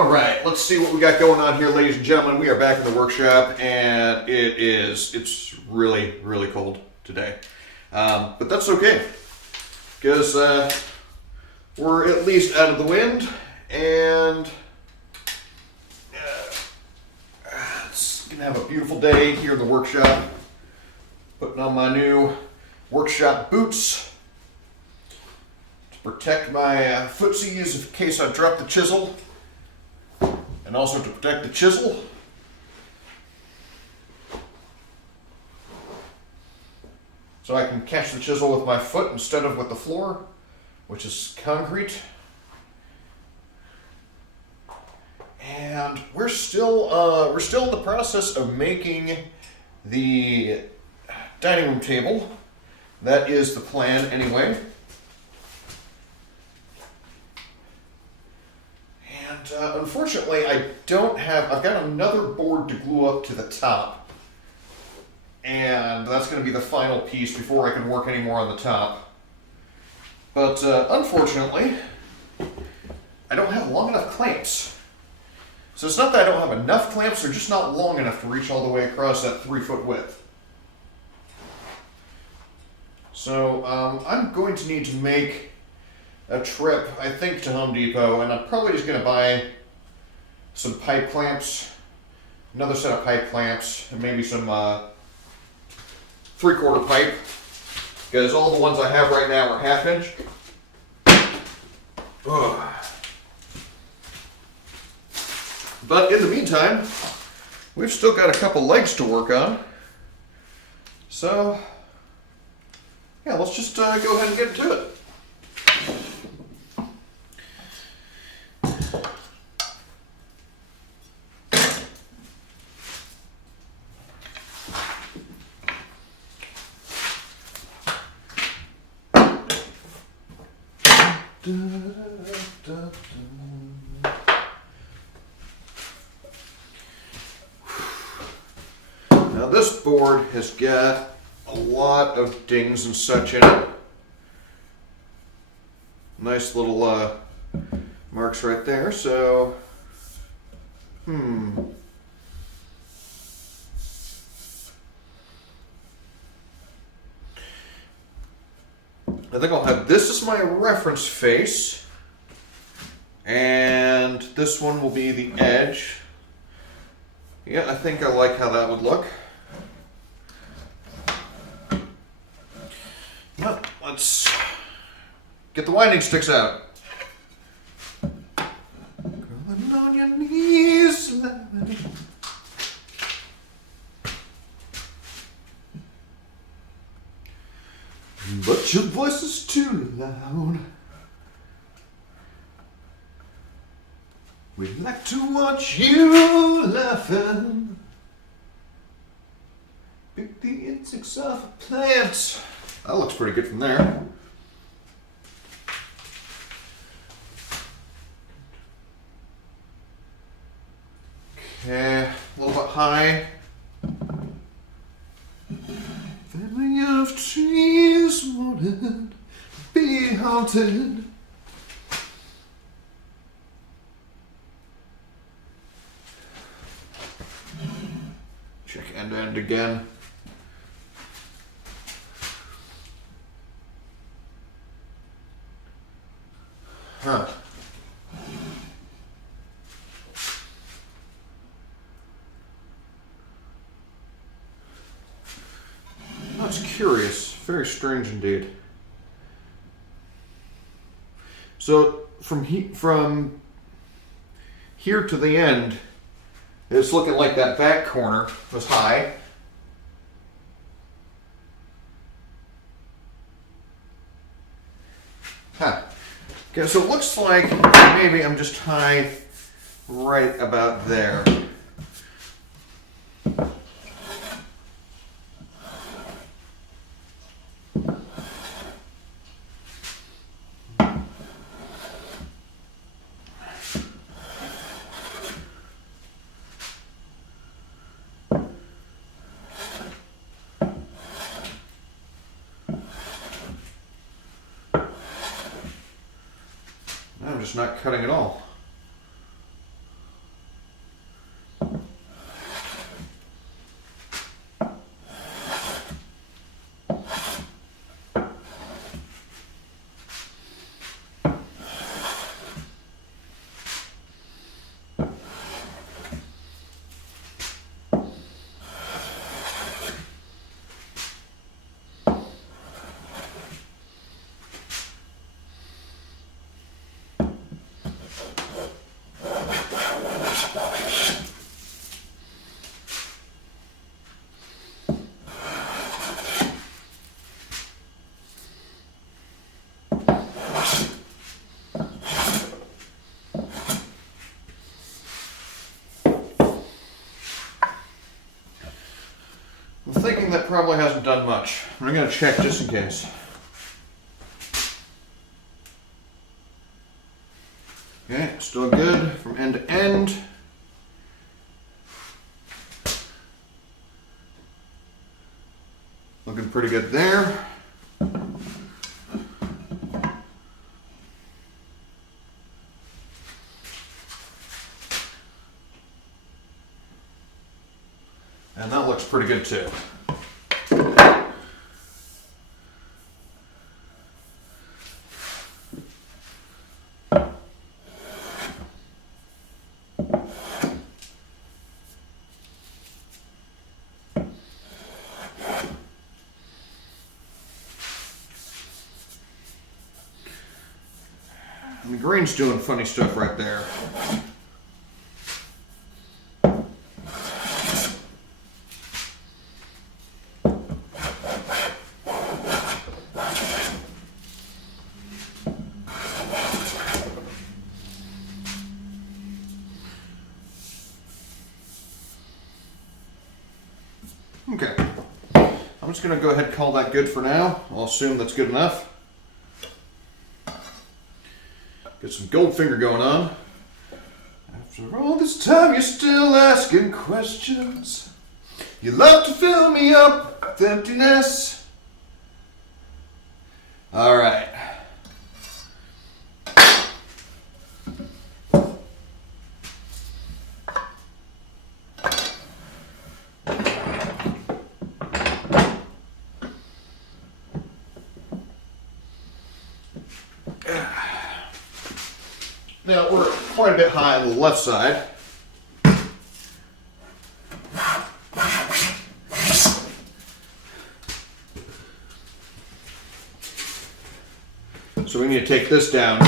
All right, let's see what we got going on here, ladies and gentlemen. We are back in the workshop, and it's really, really cold today. But that's okay, because we're at least out of the wind, and it's going to have a beautiful day here in the workshop. Putting on my new workshop boots to protect my footsies in case I drop the chisel. And also to protect the chisel. So I can catch the chisel with my foot instead of with the floor, which is concrete. And we're still in the process of making the dining room table. That is the plan anyway. Unfortunately, I've got another board to glue up to the top. And that's going to be the final piece before I can work any more on the top. But unfortunately, I don't have long enough clamps. So it's not that I don't have enough clamps, they're just not long enough to reach all the way across that 3-foot width. So I'm going to need to make a trip, I think, to Home Depot, and I'm probably just going to buy some pipe clamps, another set of pipe clamps, and maybe some 3/4 pipe, because all the ones I have right now are 1/2 inch. Ugh. But in the meantime, we've still got a couple legs to work on. So, yeah, let's just go ahead and get to it. Now this board has got a lot of dings and such in it. Nice little marks right there, so I think I'll have this as my reference face, and this one will be the edge. Yeah, I think I like how that would look. Well, let's get the winding sticks out. Going on your knees. But your voice is too loud. We'd like to watch you laughing. Pick the insects off a plant. That looks pretty good from there. Okay, a little bit high. Family of trees won't be haunted. Check end to end again. Huh. That's curious. Very strange indeed. So from here to the end, it's looking like that back corner was high. Huh. Okay, so it looks like maybe I'm just high right about there. I'm just not cutting at all. probably hasn't done much. I'm going to check just in case. Okay, still good from end to end. Looking pretty good there. And that looks pretty good too. And the grain's doing funny stuff right there. Okay, I'm just going to go ahead and call that good for now. I'll assume that's good enough. Get some gold finger going on. After all this time, you're still asking questions. You love to fill me up with emptiness. All right. Now we're quite a bit high on the left side. So we need to take this down.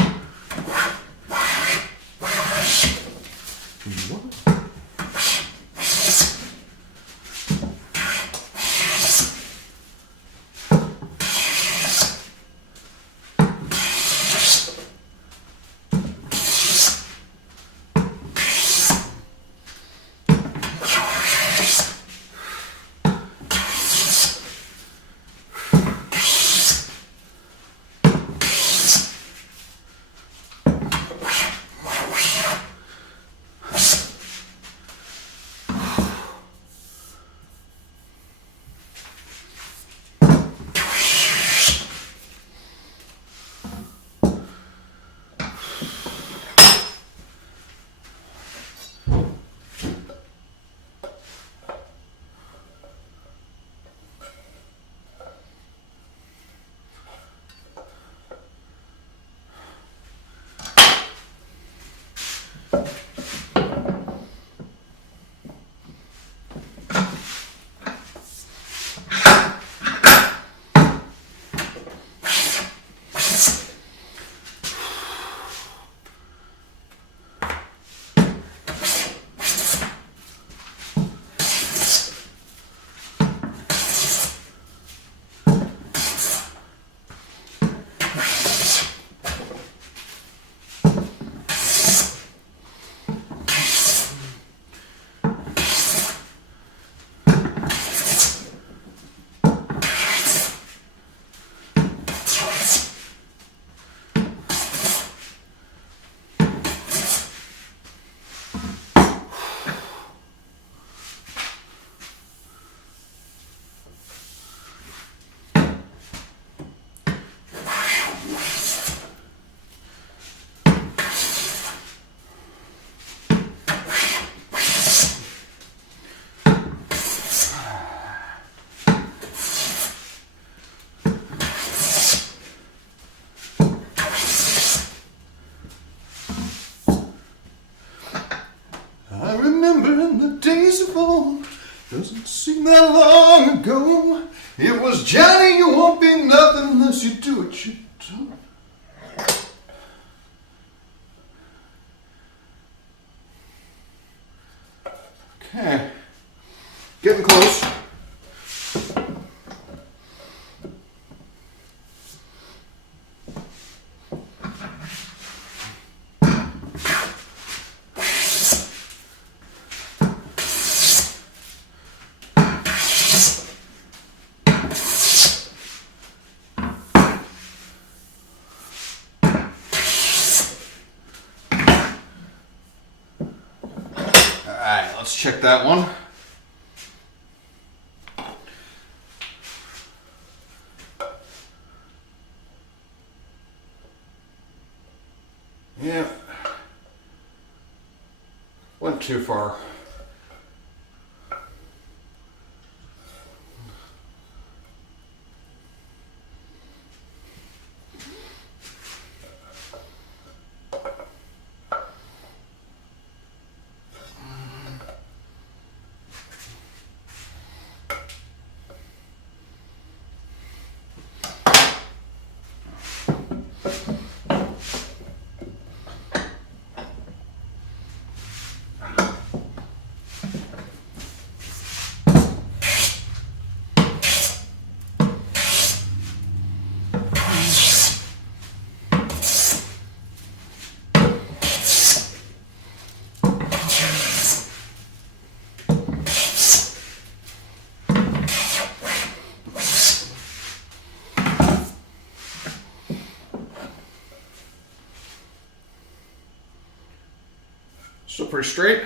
Doesn't seem that long ago. It was Johnny, you won't be nothing unless you do what you do. Okay, getting close. check that one. Yeah. Went too far. Still pretty straight.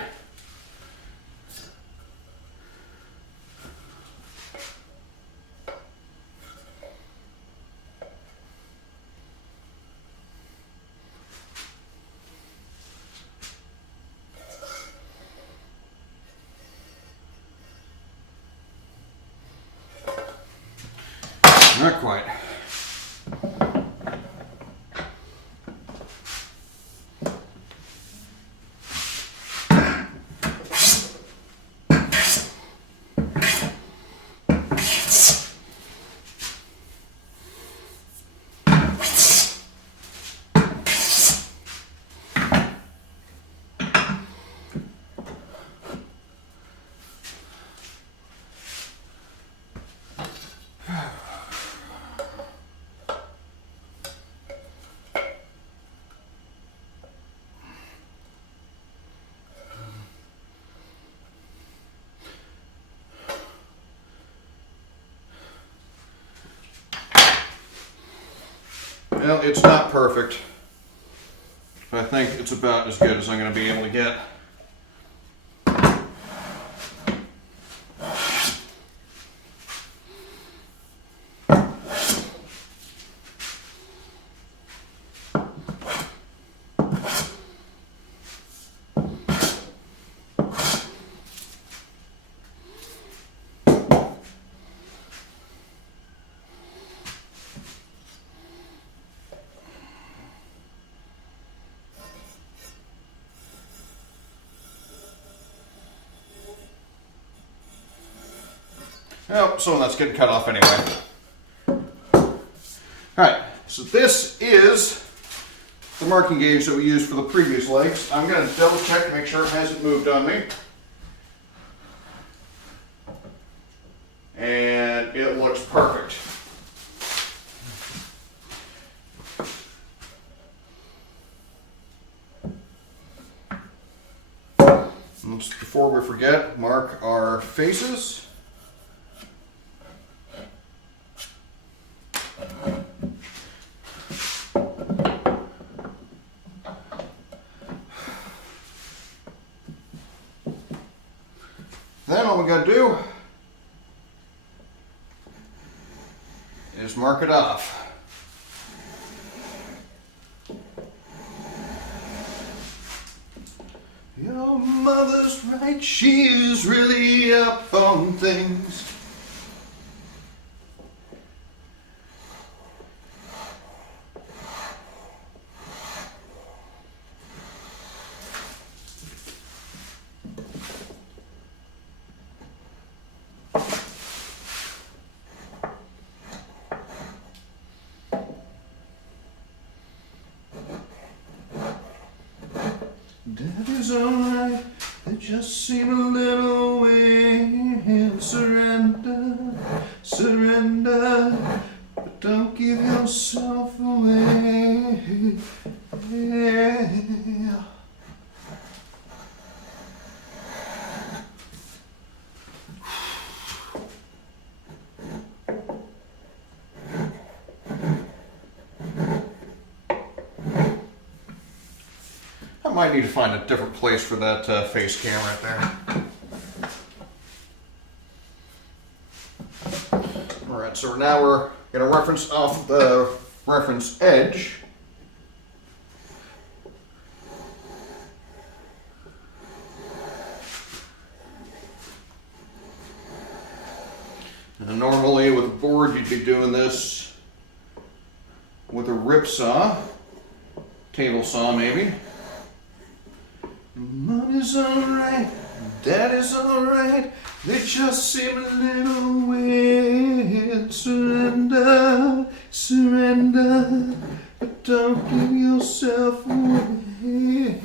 Not quite. Well, it's not perfect, but I think it's about as good as I'm going to be able to get. Well, some of that's getting cut off anyway. Alright, so this is the marking gauge that we used for the previous legs. I'm going to double check to make sure it hasn't moved on me. And it looks perfect. And just before we forget, mark our faces. Then all we got to do is mark it off. Your mother's right, she is really up on things. Daddy's alright, they just seem a little weak. Surrender, surrender, but don't give yourself away. Yeah. I might need to find a different place for that face cam right there. so now we're going to reference off the reference edge. And normally with a board you'd be doing this with a rip saw, table saw maybe. Mommy's alright, daddy's alright, they just seem a little weird. Surrender, surrender, but don't give yourself away.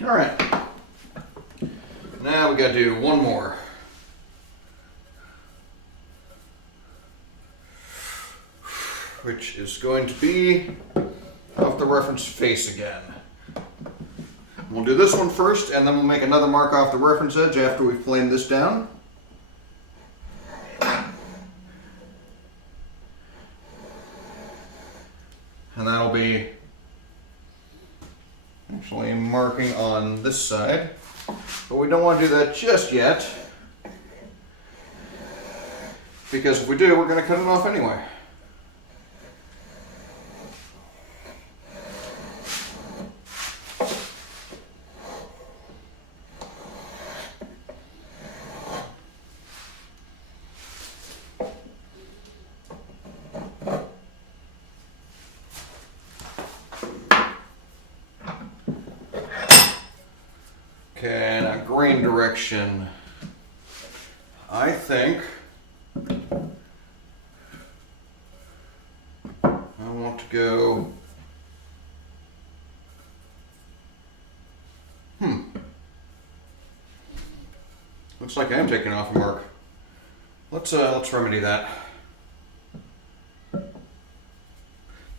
All right, now we got to do one more. Which is going to be off the reference face again. We'll do this one first, and then we'll make another mark off the reference edge after we've planed this down. And that'll be actually marking on this side, but we don't want to do that just yet, because if we do, we're going to cut it off anyway. Okay, now grain direction. I think I want to go, looks like I am taking off a mark. Let's remedy that.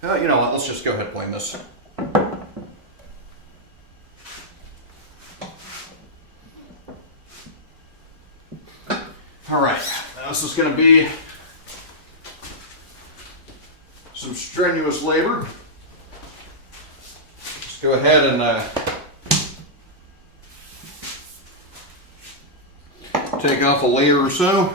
You know what, let's just go ahead and plane this. All right, now this is going to be some strenuous labor. Let's go ahead and take off a layer or so.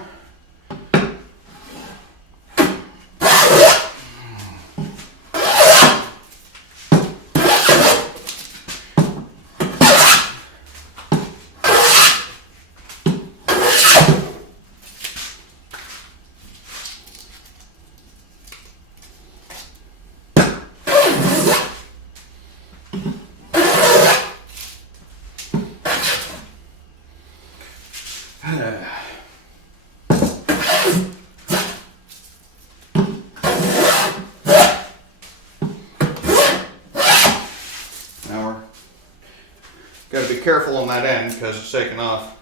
Got to be careful on that end because it's taken off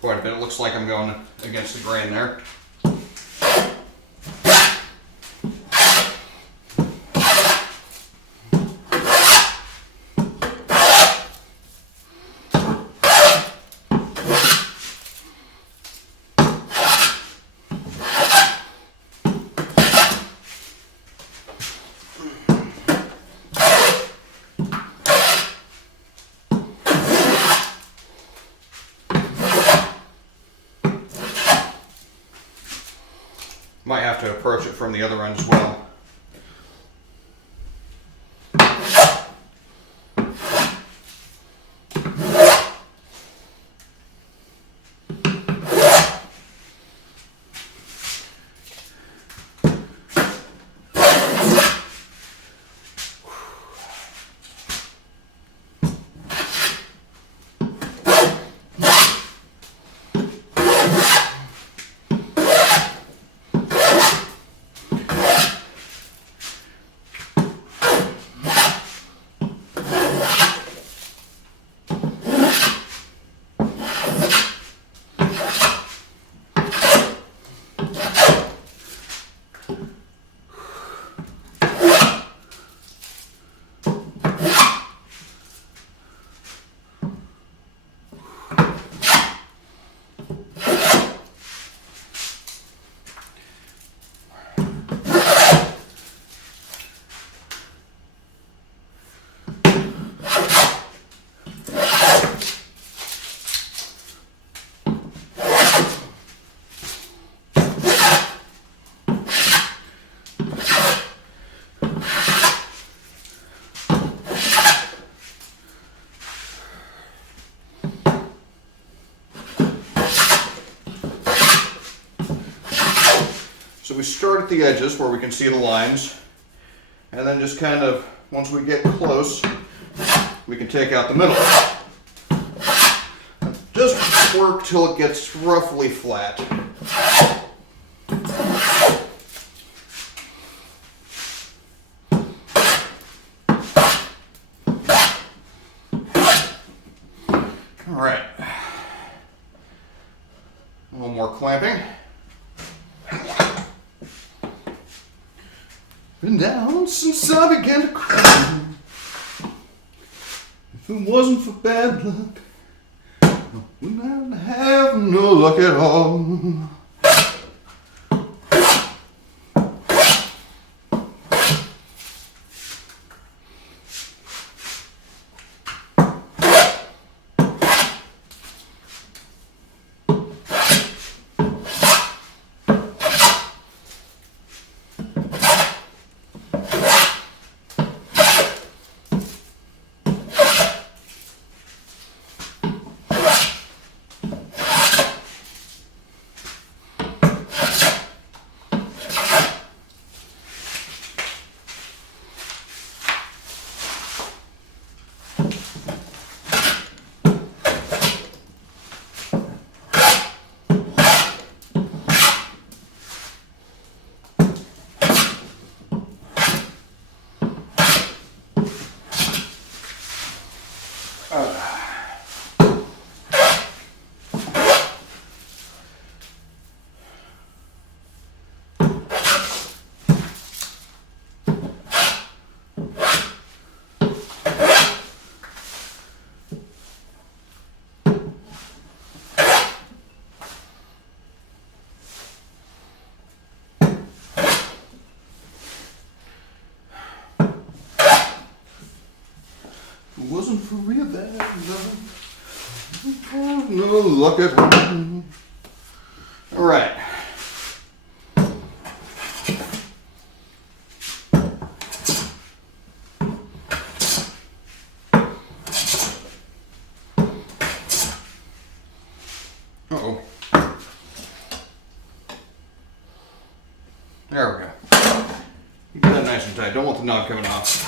quite a bit. It looks like I'm going against the grain there. Might have to approach it from the other end as well. we start at the edges where we can see the lines, and then just kind of, once we get close, we can take out the middle. Just work till it gets roughly flat. All right. A little more clamping. Been down since I began to cry. If it wasn't for bad luck, I wouldn't have no luck at all. It wasn't for real bad love. No luck at all. All right. Uh-oh. There we go. You get that nice and tight. Don't want the knob coming off.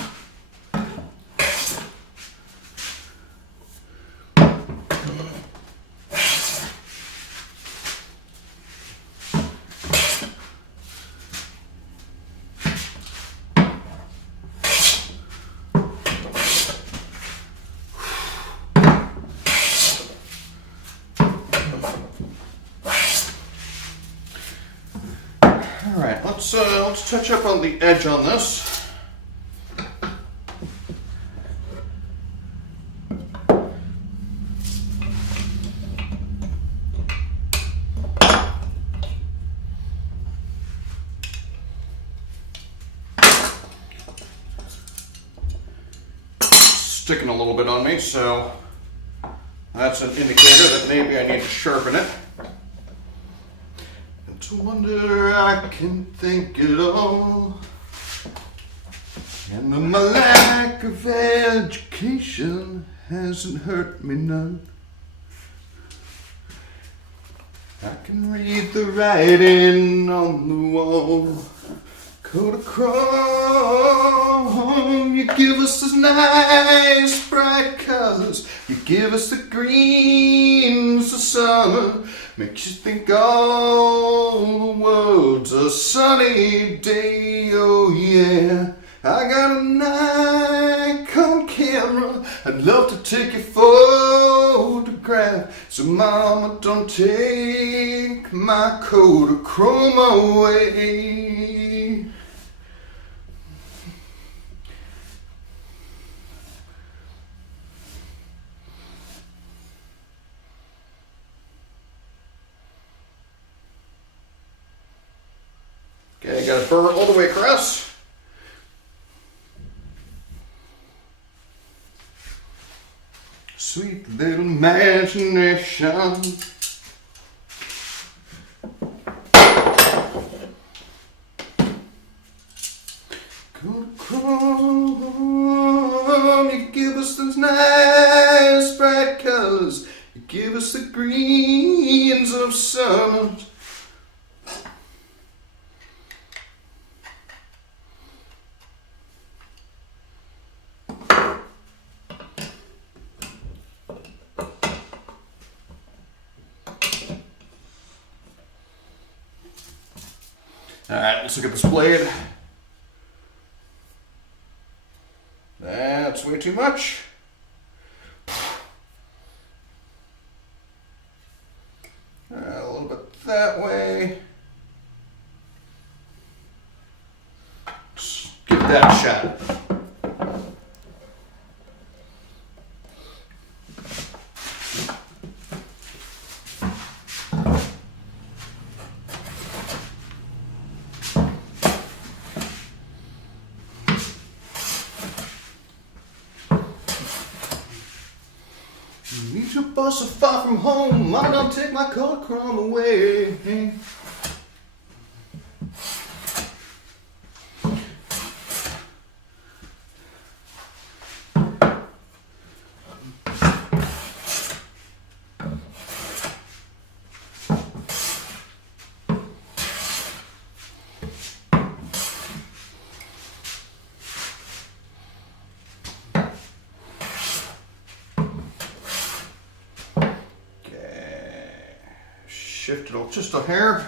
Alright, let's touch up on the edge on this. Sticking a little bit on me, so that's an indicator that maybe I need to sharpen it. It's a wonder I can think it all, and my lack of education hasn't hurt me none. I can read the writing on the wall. Kodachrome, you give us those nice bright colors. You give us the greens of summer. Makes you think all the world's a sunny day. Oh yeah, I got a Nikon camera. I'd love to take your photograph. So mama, don't take my Kodachrome away. Okay, got it burr all the way across. Sweet little imagination. Kodachrome, you give us those nice bright colors. You give us the greens of summer. All right, let's look at this blade. That's way too much. A little bit that way. Let's give that a shot. Need to bus so far from home, I don't take my cold crumb away. Shift it just a hair.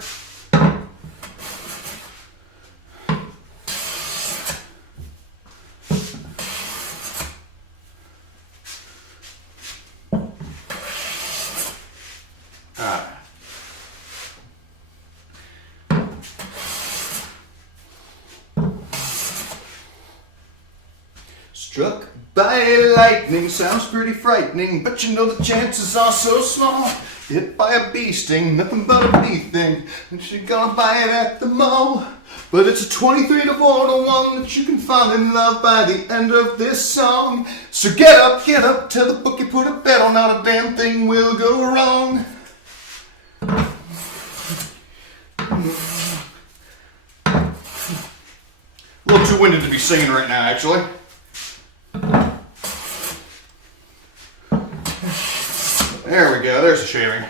Struck by lightning sounds pretty frightening, but you know the chances are so small. Hit by a bee sting, nothing but a bee thing, and she's gonna buy it at the mall. But it's a 23 to 4 to 1 that you can fall in love by the end of this song. So get up, tell the bookie put a bet on, not a damn thing will go wrong. A little too winded to be singing right now, actually. There we go, there's the shaving.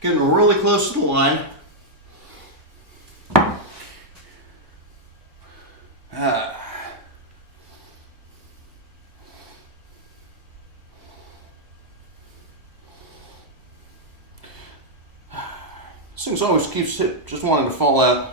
Getting really close to the line. This thing always keeps just wanting to fall out.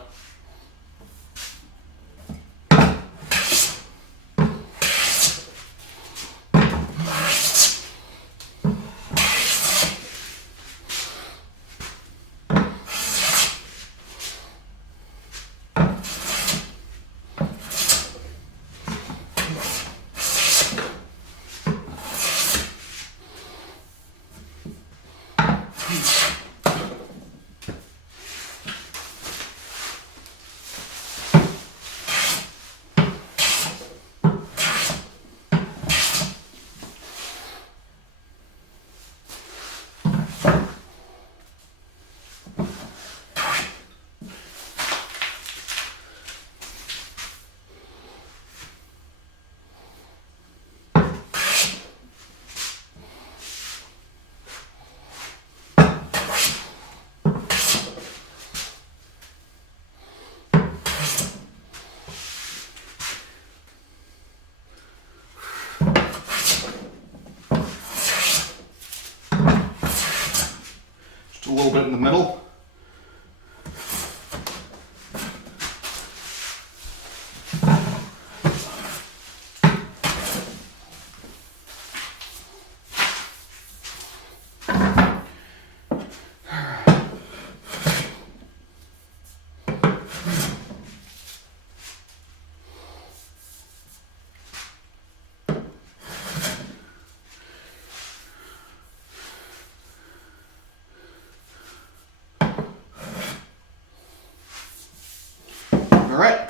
A little bit in the middle.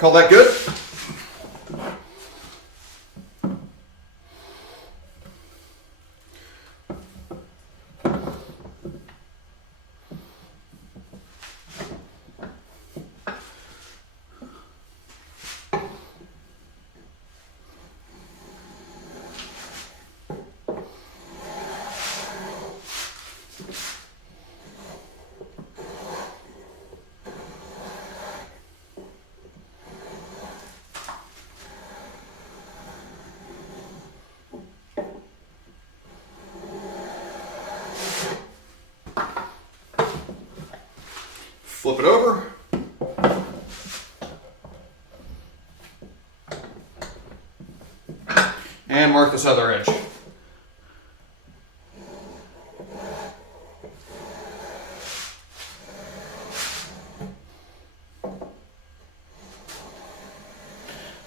call that good. Flip it over. And mark this other edge.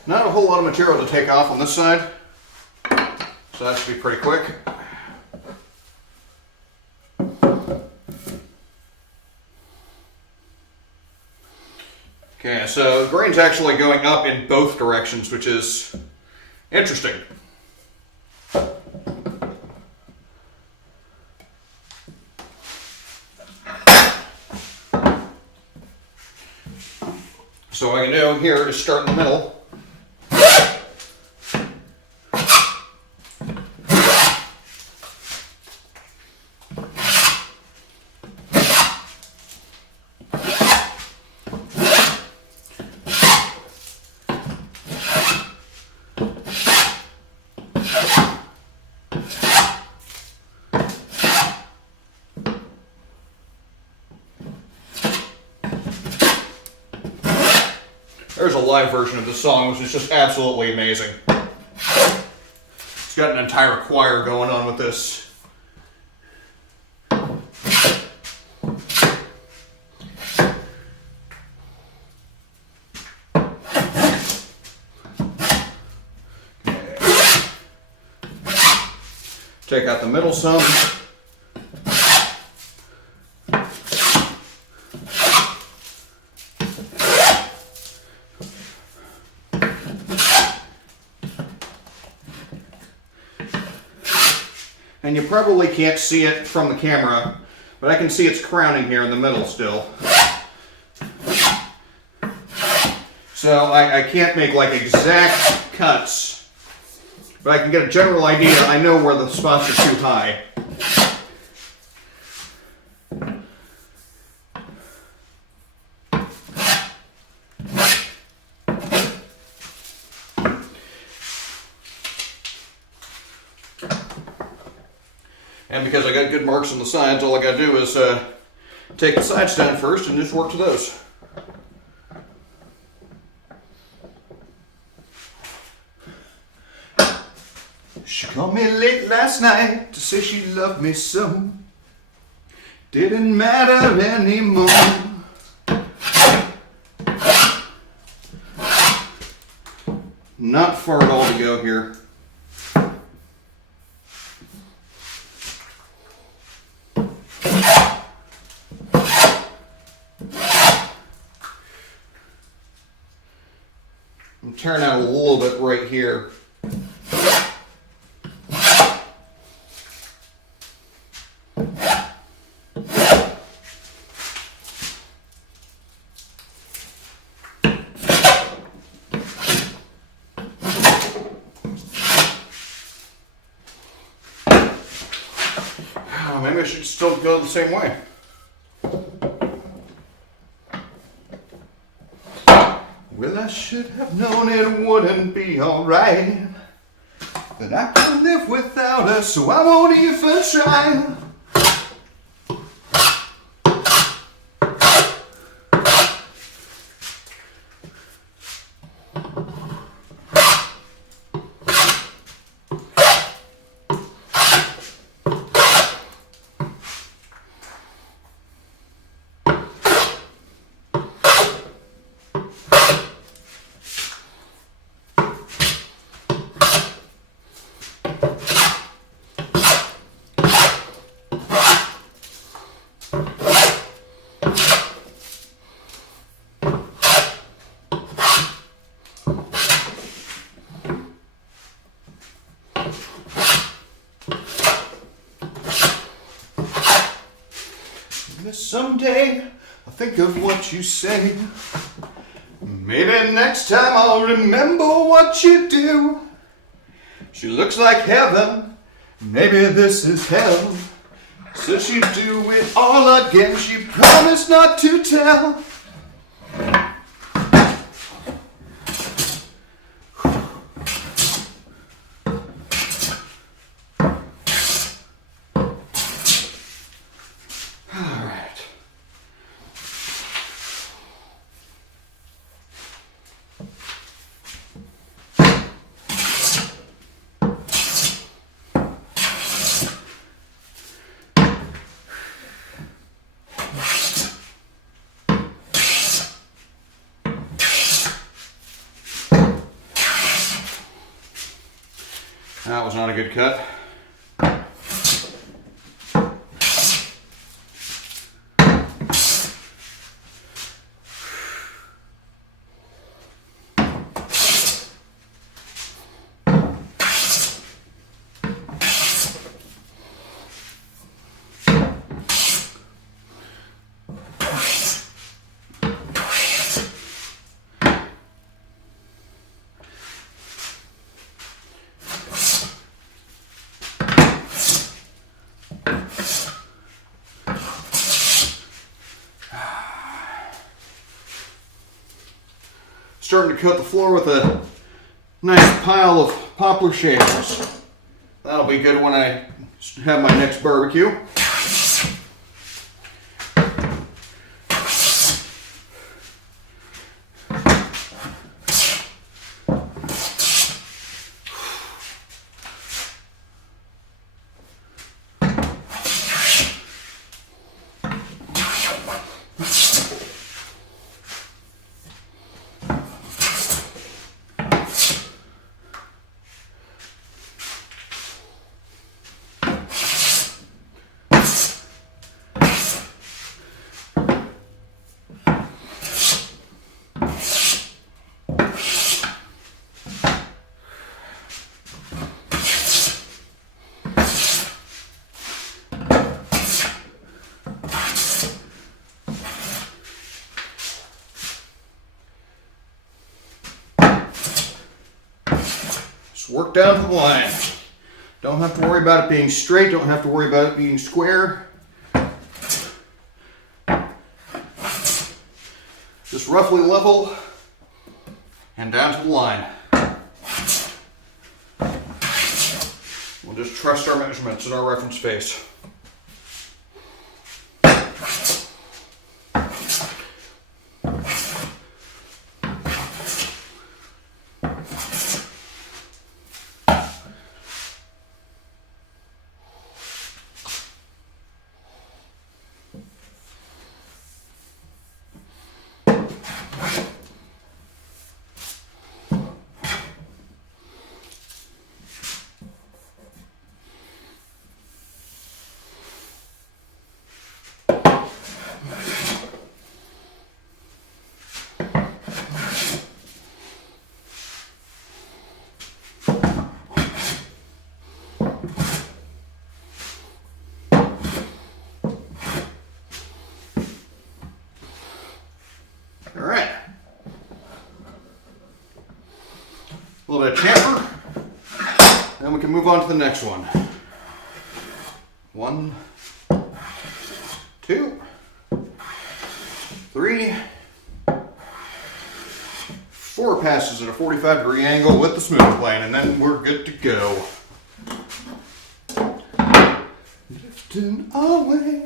Not a whole lot of material to take off on this side, so that should be pretty quick. Okay, so the grain's actually going up in both directions, which is interesting. So what I can do here is start in the middle. There's a live version of this song, which is just absolutely amazing. It's got an entire choir going on with this. Take out the middle some. And you probably can't see it from the camera, but I can see it's crowning here in the middle still. So I can't make like exact cuts, but I can get a general idea. I know where the spots are too high. And because I got good marks on the sides, all I got to do is take the sides down first and just work to those. She called me late last night to say she loved me so. Didn't matter anymore. Not far at all to go here. Turn out a little bit right here. Oh, maybe I should still go the same way. Well, I should have known it wouldn't be alright, that I could live without her, so I won't even try. someday I'll think of what you say. Maybe next time I'll remember what you do. She looks like heaven, maybe this is hell. Said she'd do it all again, she promised not to tell. That was not a good cut. Starting to cut the floor with a nice pile of poplar shavings. That'll be good when I have my next barbecue. Work down to the line. Don't have to worry about it being straight, don't have to worry about it being square. Just roughly level and down to the line. We'll just trust our measurements and our reference face. A little bit of chamfer, then we can move on to the next one. 1, 2, 3, 4 passes at a 45-degree angle with the smooth plane, and then we're good to go. Lifting away.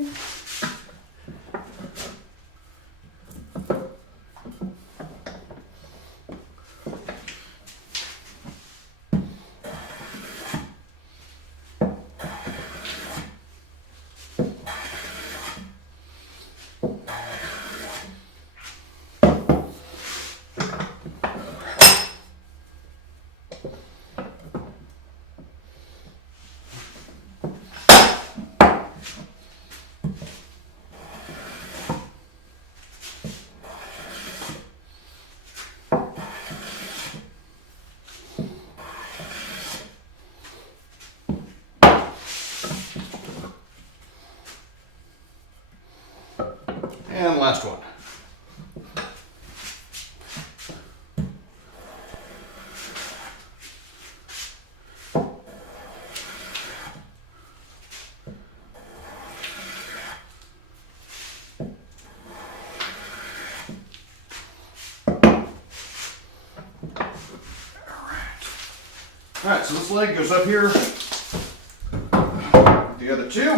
Alright, so this leg goes up here. The other two.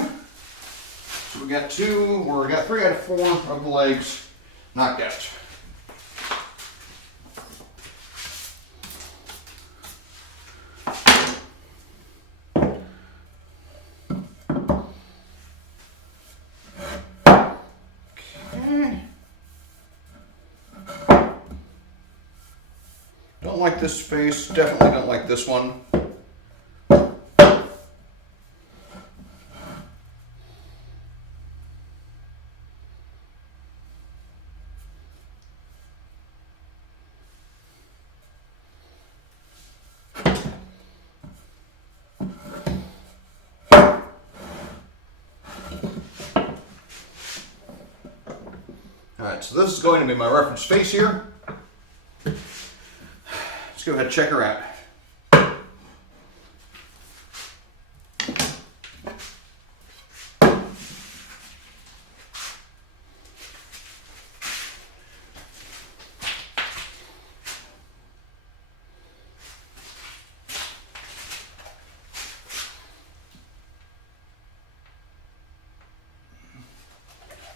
So we got we got 3 out of 4 of the legs knocked out. Okay. Don't like this face, definitely don't like this one. Alright, so this is going to be my reference face here. Let's go ahead and check her out.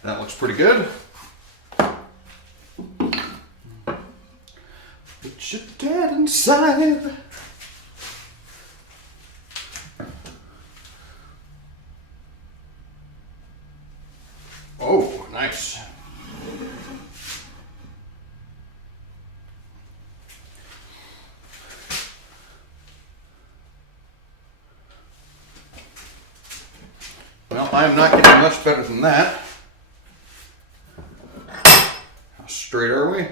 That looks pretty good. Put your dad inside. Oh, nice. Well, I am not getting much better than that. How straight are we?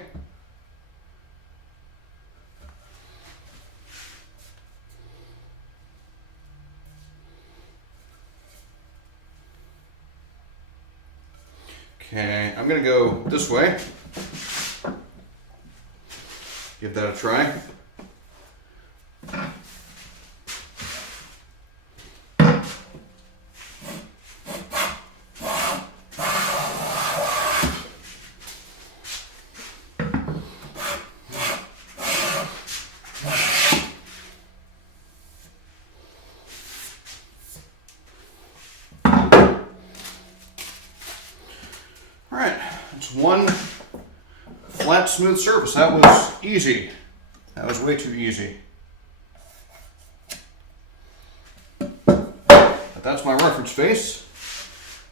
Okay, I'm gonna go this way. Give that a try. Alright, it's one flat, smooth surface. That was easy. That was way too easy. But that's my reference face.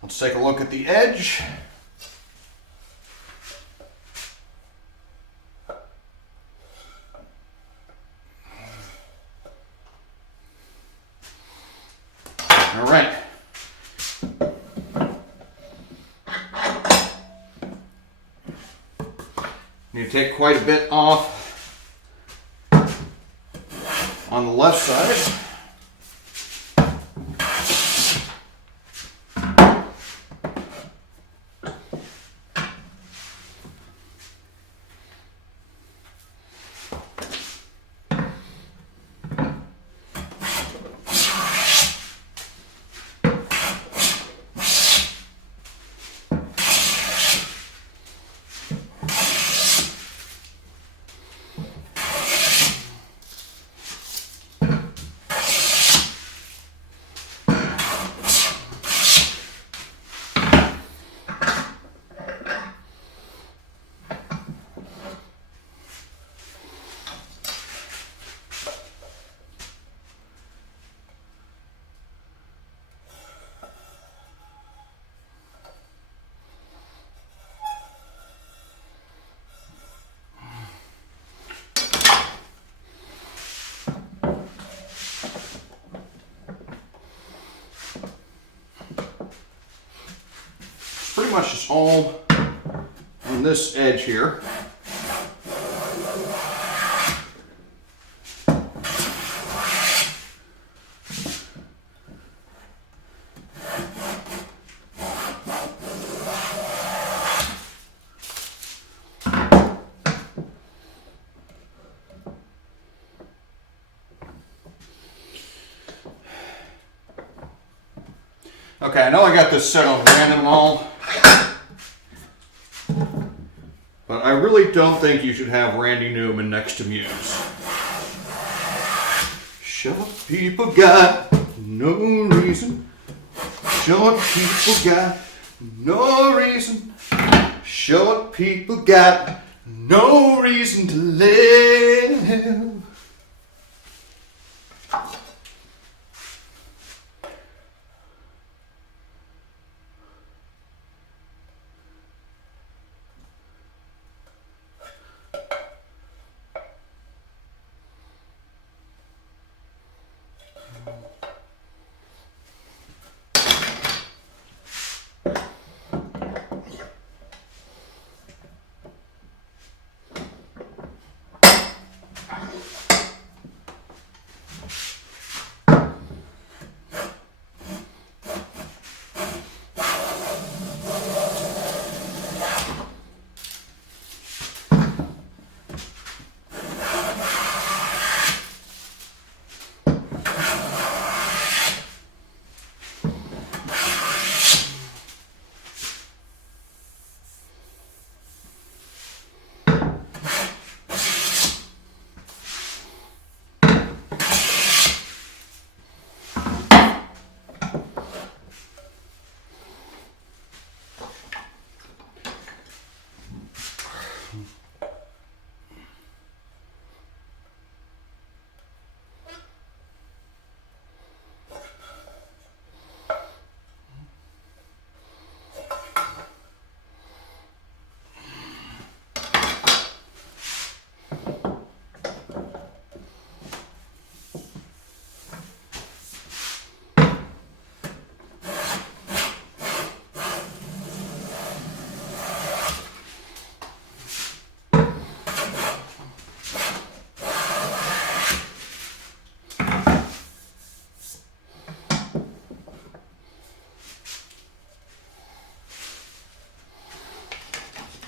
Let's take a look at the edge. Alright. Need to take quite a bit off on the left side. Pretty much just all on this edge here. Okay, I know I got this set on random and all, but I really don't think you should have Randy Newman next to Muse. Short people got no reason. Short people got no reason. Short people got no reason to live.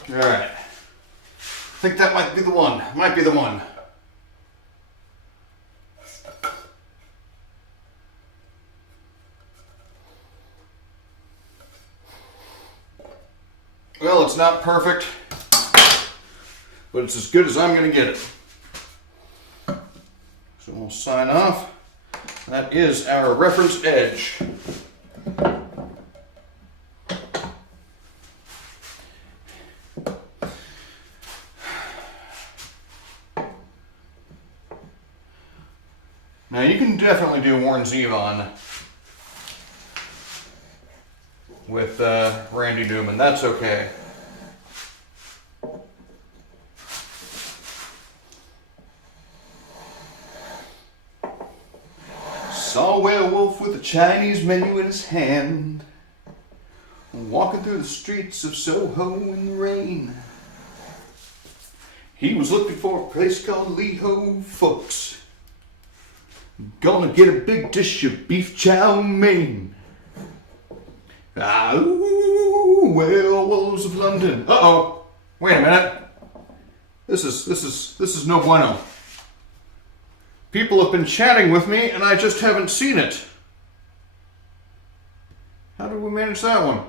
All right. I think that might be the one. Might be the one. Well, it's not perfect, but it's as good as I'm going to get it. So we'll sign off. That is our reference edge. Now you can definitely do Warren Zevon with Randy Newman. That's okay. Saw a werewolf with a Chinese menu in his hand, walking through the streets of Soho in the rain. He was looking for a place called Leho, folks. Gonna get a big dish of beef chow mein. Ah, ooh, werewolves of London. Uh-oh. Wait a minute. This is no bueno. People have been chatting with me and I just haven't seen it. How did we manage that one?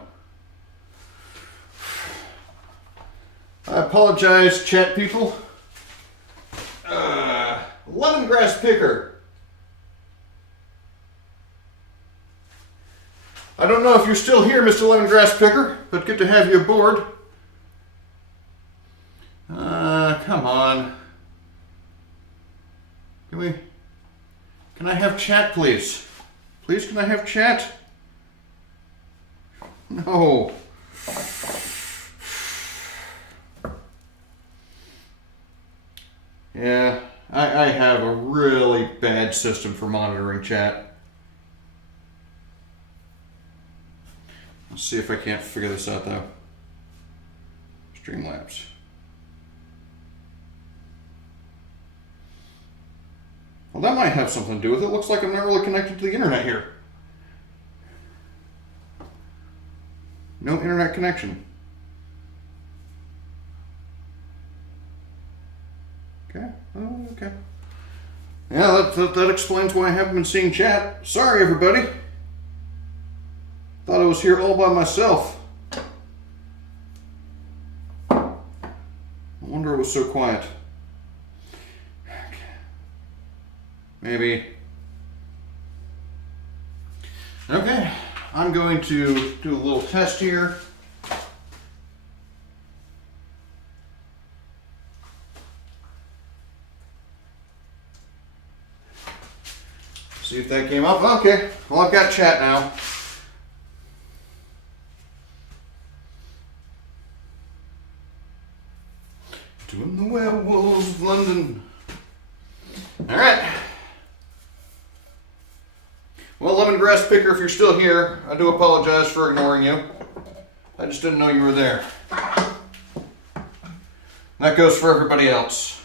I apologize, chat people. Lemongrass picker. I don't know if you're still here, Mr. Lemongrass Picker, but good to have you aboard. Come on. Can I have chat, please? Please, can I have chat? No. Yeah, I have a really bad system for monitoring chat. Let's see if I can't figure this out though. Streamlabs. Well, that might have something to do with it. Looks like I'm not really connected to the internet here. No internet connection. Okay. Oh, okay. Yeah, that explains why I haven't been seeing chat. Sorry, everybody. Thought I was here all by myself. No wonder it was so quiet. Okay. Maybe Okay, I'm going to do a little test here. See if that came up. Okay, well, I've got chat now. Doing the Werewolves of London. All right. Well, Lemongrass Picker, if you're still here, I do apologize for ignoring you. I just didn't know you were there. That goes for everybody else.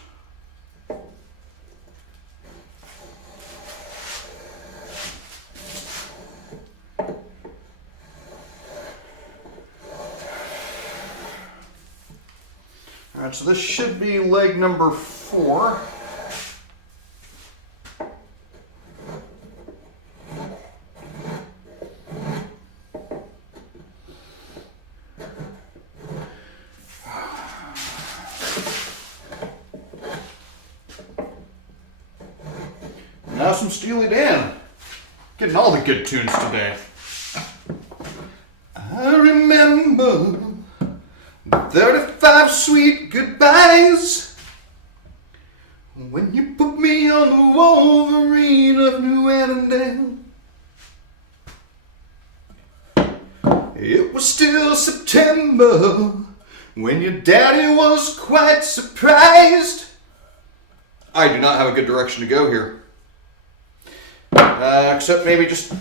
All right, so this should be leg number 4. Now some Steely Dan. Getting all the good tunes today. I remember 35 sweet goodbyes when you put me on the Wolverine of New Annandale. It was still September when your daddy was quite surprised. I do not have a good direction to go here. Except maybe just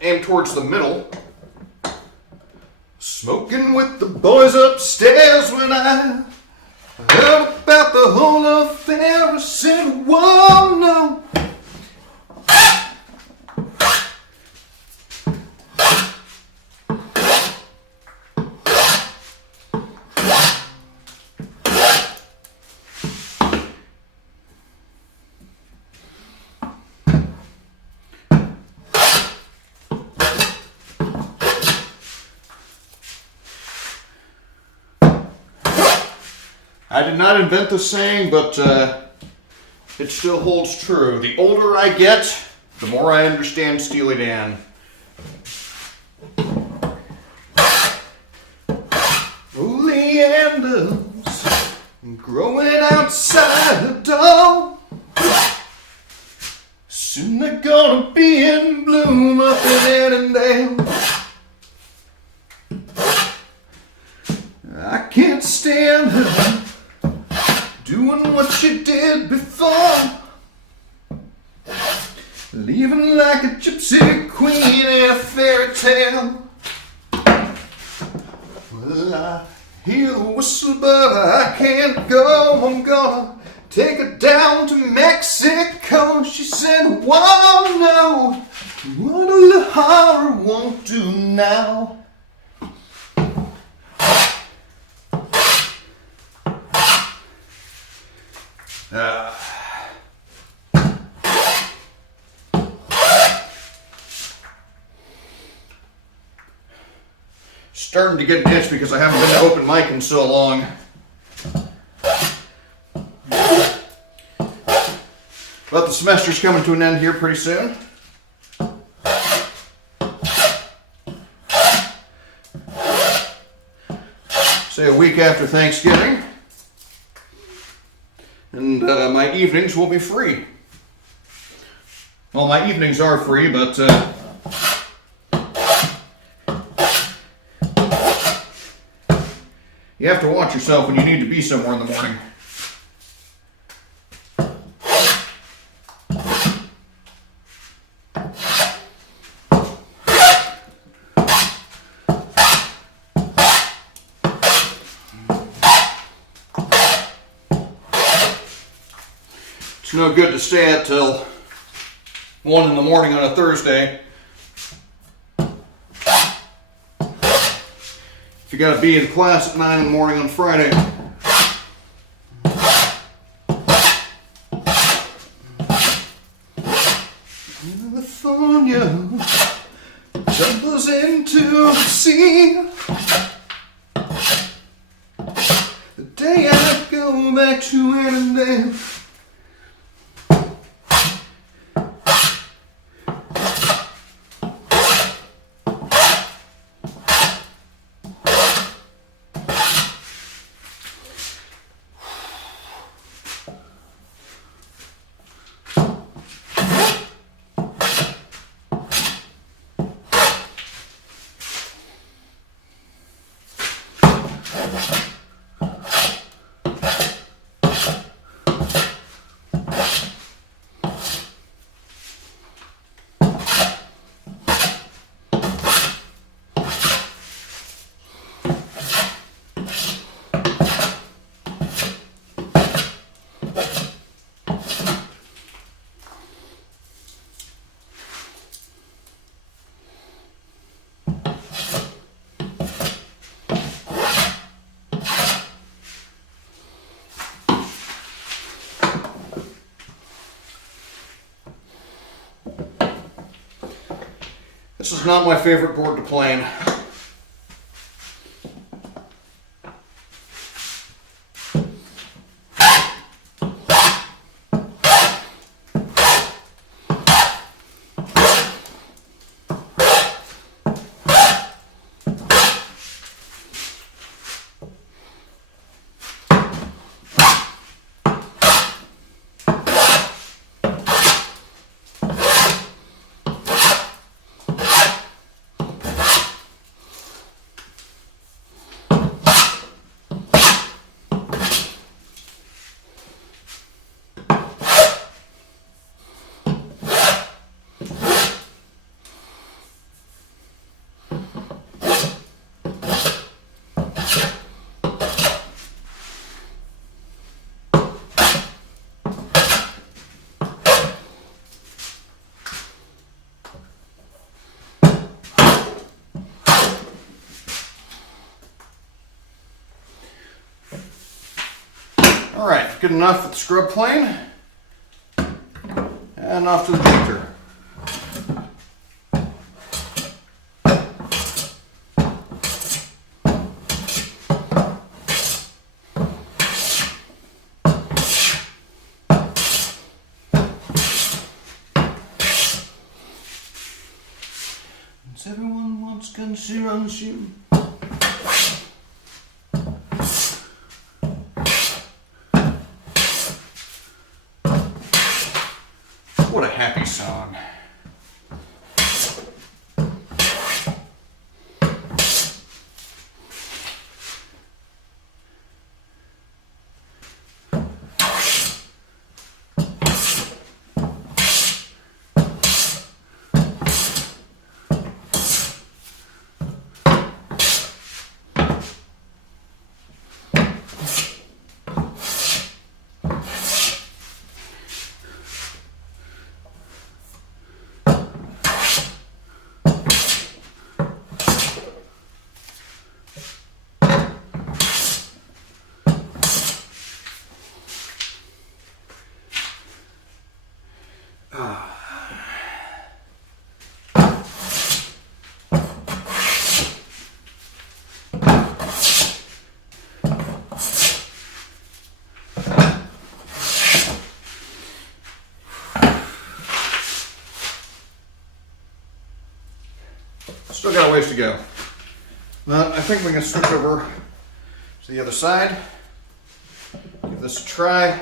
aim towards the middle. Smoking with the boys upstairs when I heard about the whole affair. I said, whoa, no. I did not invent the saying, but it still holds true. The older I get, the more I understand Steely Dan. Oleanders growing outside the door. Soon they're gonna be in bloom up in Annandale. I can't stand her doing what you did before, leaving like a gypsy queen in a fairy tale. Well, I hear the whistle, but I can't go. I'm gonna take her down to Mexico. She said, whoa, no, what a little horror won't do now. Starting to get ditched because I haven't been to open mic in so long. But the semester's coming to an end here pretty soon. Say a week after Thanksgiving. And my evenings will be free. Well, my evenings are free, but you have to watch yourself when you need to be somewhere in the morning. It's no good to stay out till 1 in the morning on a Thursday. If you gotta be in class at 9 in the morning on Friday. California tumbles into the sea. The day I go back to Annandale. This is not my favorite board to plane. All right, good enough with the scrub plane. And off to the painter. Everyone wants consumption. What a happy song. Still got a ways to go. But I think we can switch over to the other side. Give this a try.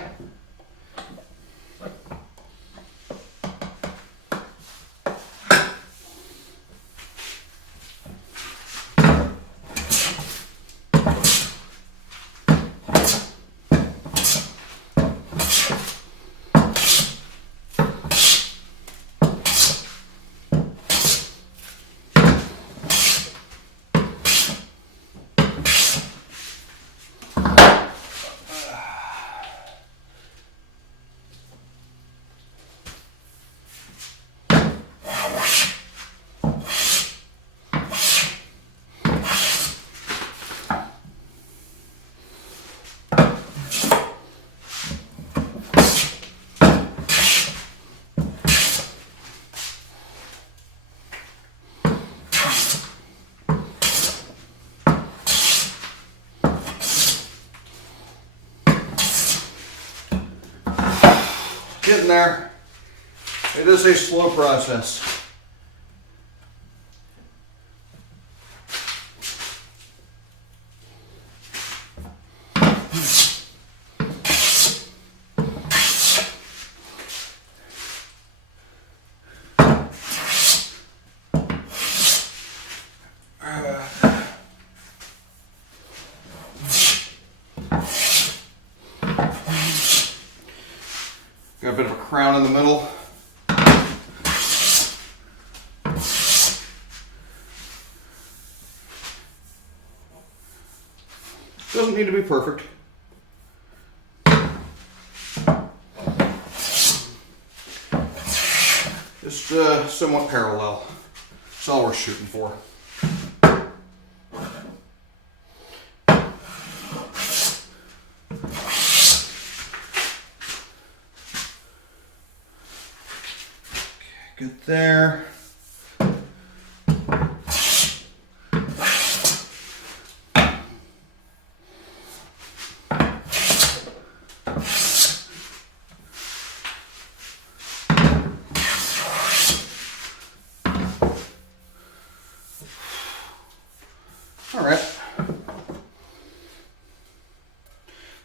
Getting there. It is a slow process. Got a bit of a crown in the middle. Doesn't need to be perfect. Just somewhat parallel. That's all we're shooting for. Good there.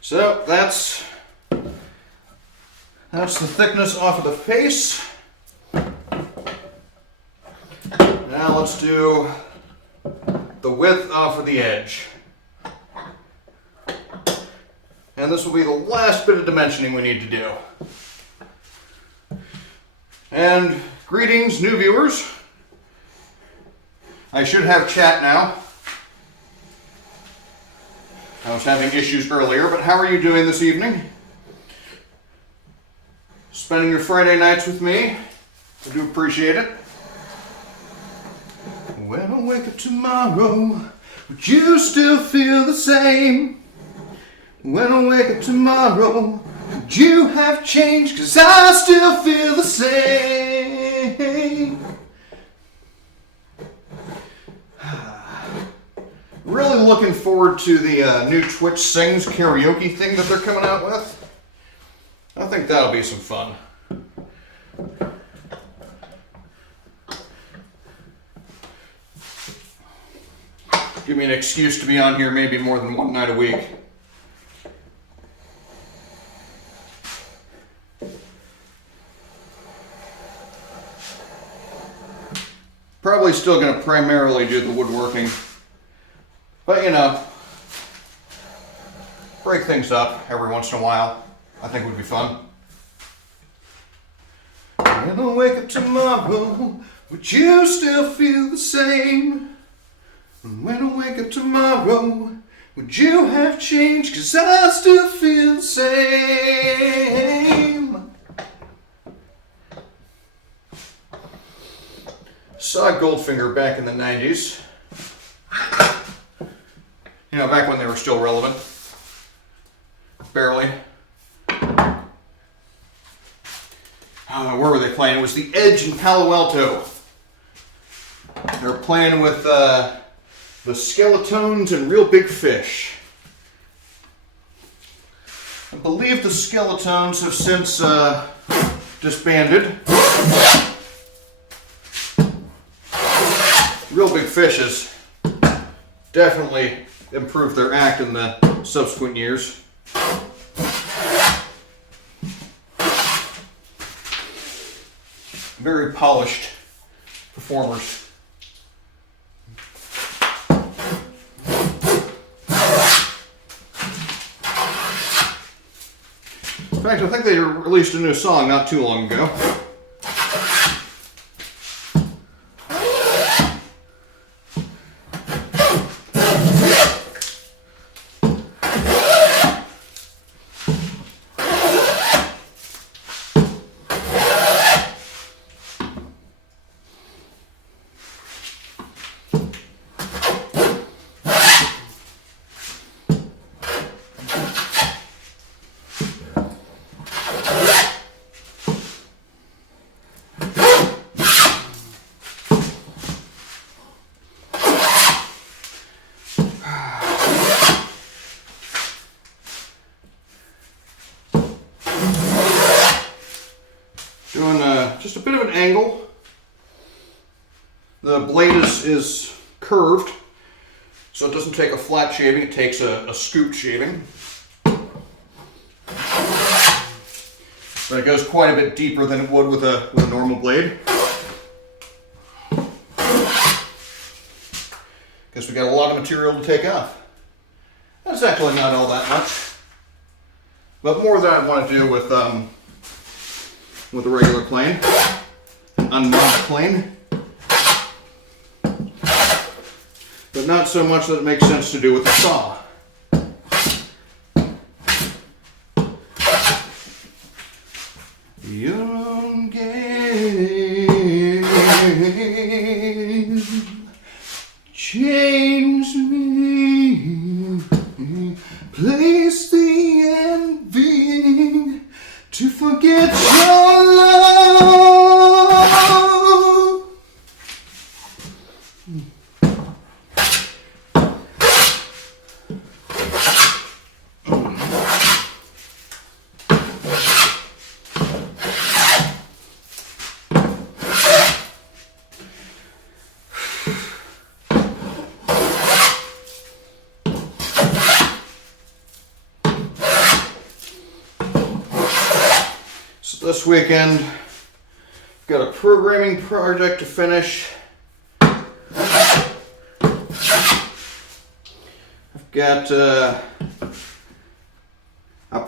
So that's the thickness off of the face. Now let's do the width off of the edge. And this will be the last bit of dimensioning we need to do. And greetings, new viewers. I should have chat now. I was having issues earlier, but how are you doing this evening? Spending your Friday nights with me? I do appreciate it. When I wake up tomorrow, would you still feel the same? When I wake up tomorrow, would you have changed? 'Cause I still feel the same. Really looking forward to the new Twitch Sings karaoke thing that they're coming out with. I think that'll be some fun. Give me an excuse to be on here maybe more than one night a week. Probably still going to primarily do the woodworking. But you know, break things up every once in a while. I think would be fun. When I wake up tomorrow, would you still feel the same? When I wake up tomorrow, would you have changed? 'Cause I still feel the same. Saw Goldfinger back in the 90s. You know, back when they were still relevant. Barely. Where were they playing? It was the Edge in Palo Alto. They were playing with the Skeletones and Real Big Fish. I believe the Skeletones have since disbanded. Real Big Fish has definitely improved their act in the subsequent years. Very polished performers. In fact, I think they released a new song not too long ago. Just a bit of an angle. The blade is curved, so it doesn't take a flat shaving, it takes a scooped shaving. But it goes quite a bit deeper than it would with a normal blade. Guess we got a lot of material to take off. That's actually not all that much, but more than I want to do with a regular plane, an unmounted plane. But not so much that it makes sense to do with the saw. Your own game changed me, place the envy to forget your love. So this weekend, got a programming project to finish. I've got a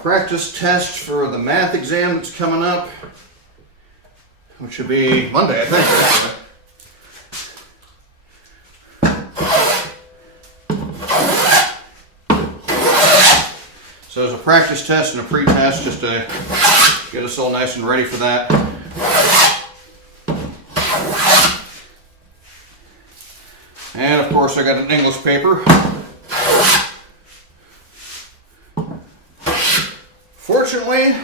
practice test for the math exam that's coming up, which will be Monday, I think. So there's a practice test and a pre-test just to get us all nice and ready for that. And of course I got an English paper. Fortunately,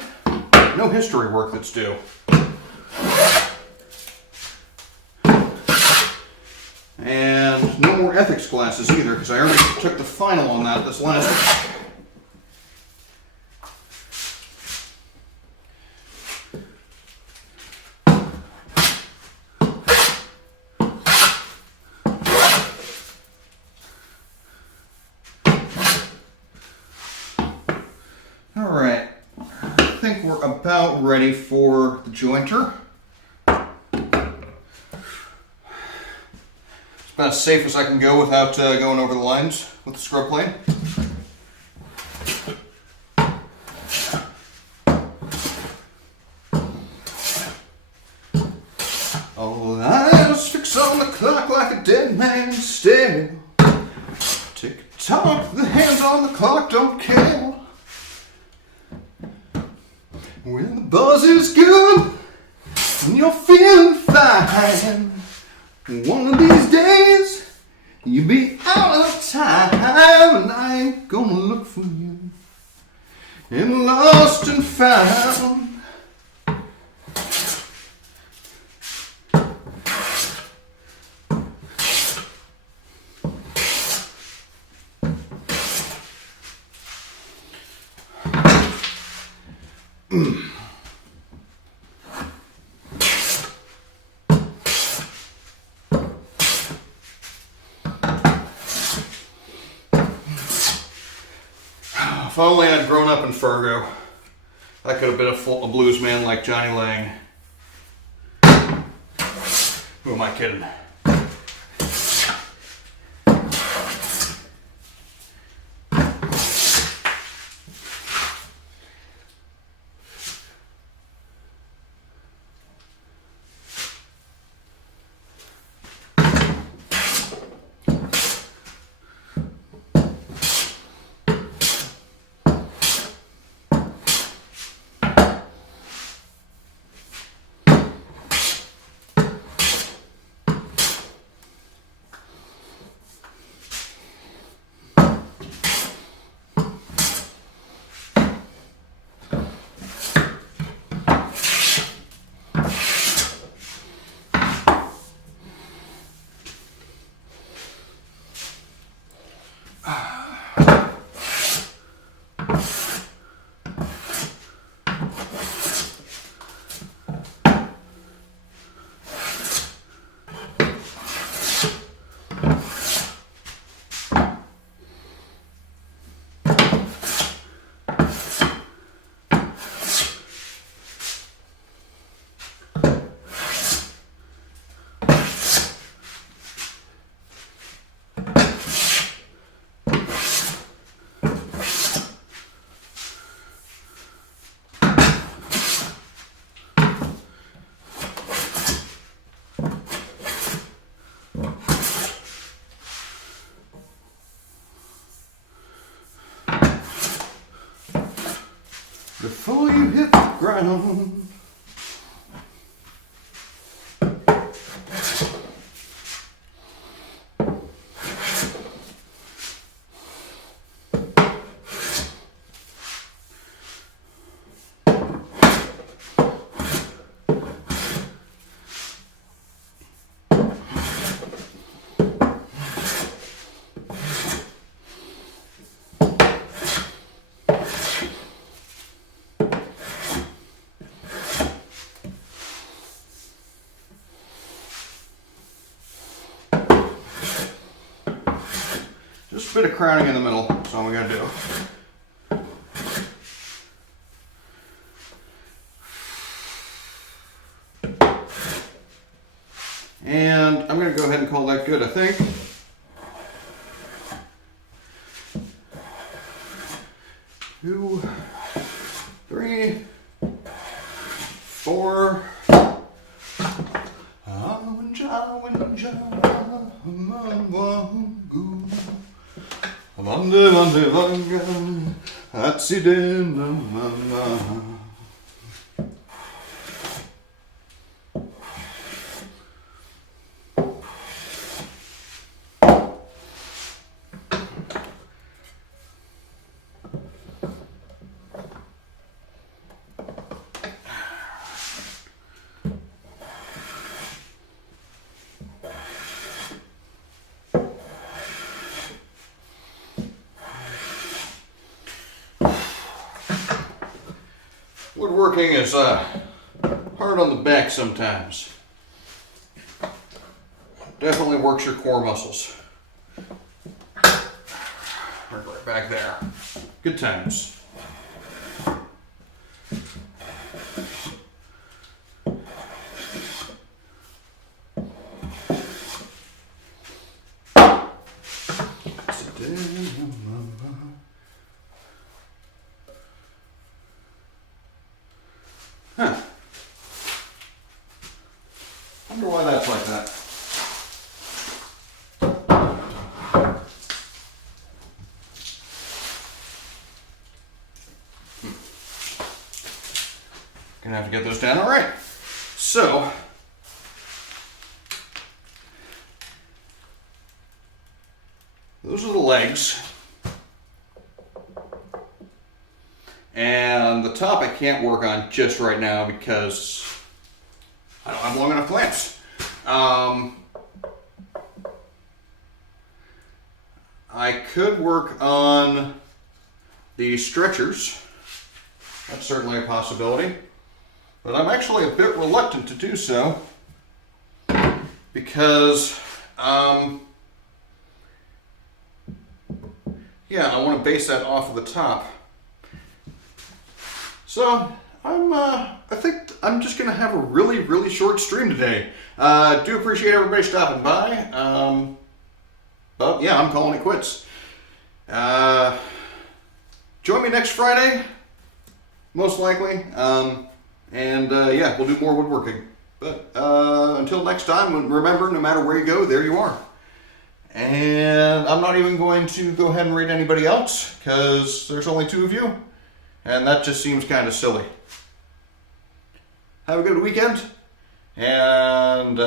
no history work that's due. And no more ethics classes either, because I already took the final on that this last week. Alright, I think we're about ready for the jointer. It's about as safe as I can go without going over the lines with the scrub plane. All eyes fix on the clock like a dead man still. Tick-tock, the hands on the clock don't care. When the buzz is good and you're feeling fine, one of these days you'll be out of time, and I ain't gonna look for you in lost and found. If only I'd grown up in Fargo, I could have been a blues man like Johnny Lang. Who am I kidding? Before you hit the ground, just a bit of crowning in the middle, that's all we gotta do. I'm going to go ahead and call that good, I think. Two, three, four. Woodworking is hard on the back sometimes. Definitely works your core muscles. Right back there. Good times. Huh. Wonder why that's like that. Gonna have to get those down. All right. So, those are the legs. And the top I can't work on just right now because I don't have long enough clamps. I could work on the stretchers. That's certainly a possibility. But I'm actually a bit reluctant to do so because, yeah, I want to base that off of the top. So I think I'm just gonna have a really, really short stream today. Do appreciate everybody stopping by. But yeah, I'm calling it quits. Join me next Friday, most likely. Yeah, we'll do more woodworking. But until next time, remember, no matter where you go, there you are. And I'm not even going to go ahead and rate anybody else because there's only 2 of you. And that just seems kind of silly. Have a good weekend. And